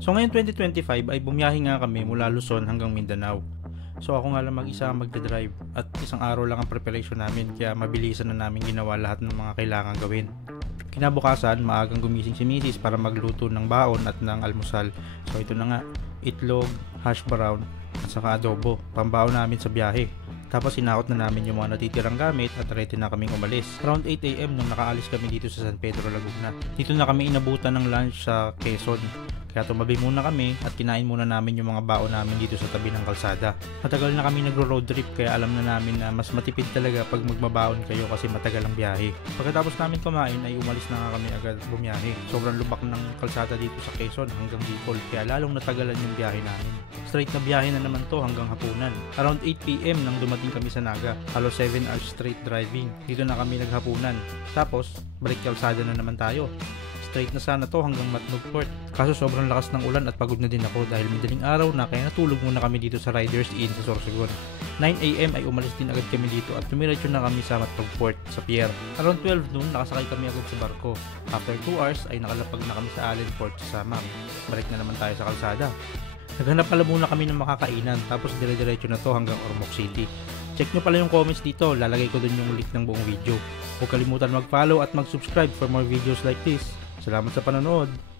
So ngayon 2025 ay bumiyahe nga kami mula Luzon hanggang Mindanao. So ako nga lang mag-isa ang magdadrive at isang araw lang ang preparation namin kaya mabilisan na namin ginawa lahat ng mga kailangan gawin. Kinabukasan, maagang gumising si Mrs. para magluto ng baon at ng almusal. So ito na nga, itlog, hash brown at saka adobo, pambaon namin sa biyahe. Tapos sinakot na namin yung mga natitirang gamit at ready na kaming umalis. Around 8 AM nung nakaalis kami dito sa San Pedro, Laguna. Dito na kami inabutan ng lunch sa Quezon. Kaya tumabi muna kami at kinain muna namin yung mga baon namin dito sa tabi ng kalsada. Matagal na kami nagro-road trip kaya alam na namin na mas matipid talaga pag magbabaon kayo kasi matagal ang biyahe. Pagkatapos namin kumain ay umalis na nga kami agad bumiyahe. Sobrang lubak ng kalsada dito sa Quezon hanggang Bicol kaya lalong natagalan yung biyahe namin. Straight na biyahe na naman to hanggang hapunan. Around 8 PM nang dumating kami sa Naga. Halos 7 hours straight driving. Dito na kami naghapunan. Tapos, balik kalsada na naman tayo. Straight na sana to hanggang Matnugport. Kaso sobrang lakas ng ulan at pagod na din ako dahil madaling araw na kaya natulog muna kami dito sa Riders Inn sa Sorsogon. 9 AM ay umalis din agad kami dito at tumiretso na kami sa Matnugport sa pier. Around 12 noon nakasakay kami agad sa barko. After 2 hours ay nakalapag na kami sa Allenport sa Samar. Balik na naman tayo sa kalsada. Naghanap pala muna kami ng makakainan tapos dire-diretso na to hanggang Ormoc City. Check nyo pala yung comments dito, lalagay ko dun yung link ng buong video. Huwag kalimutan mag-follow at mag-subscribe for more videos like this. Salamat sa panonood!